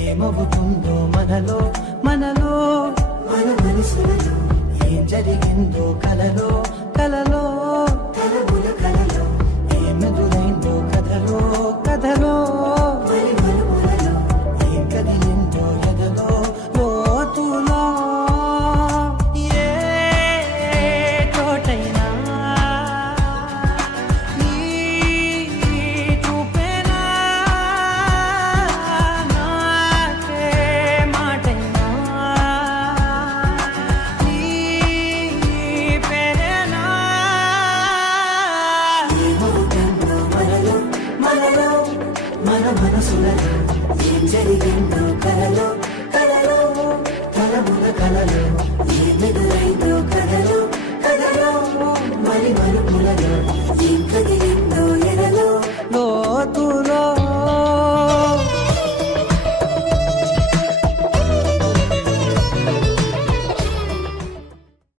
ఏమవుతుందో మనలో మనలో మన మనసులలో ఏం జరిగిందో కలలో కలలో కలముల కలలో ఏమెదురైందో కథలో కథలో మరి మలుపులలో ఏం కదిలిందో ఎదలో లోతులో ఏ చోటైనా నీ చూపేనా నాకే మాటైనా నీ పేరేనా ఏమవుతుందో మనలో మనలో మన మనసులలో ఏం జరిగిందో కలలో కలలో కలముల కలలో ఏమెదురైందో కథలో కథలో మరి మలుపులలో ఏం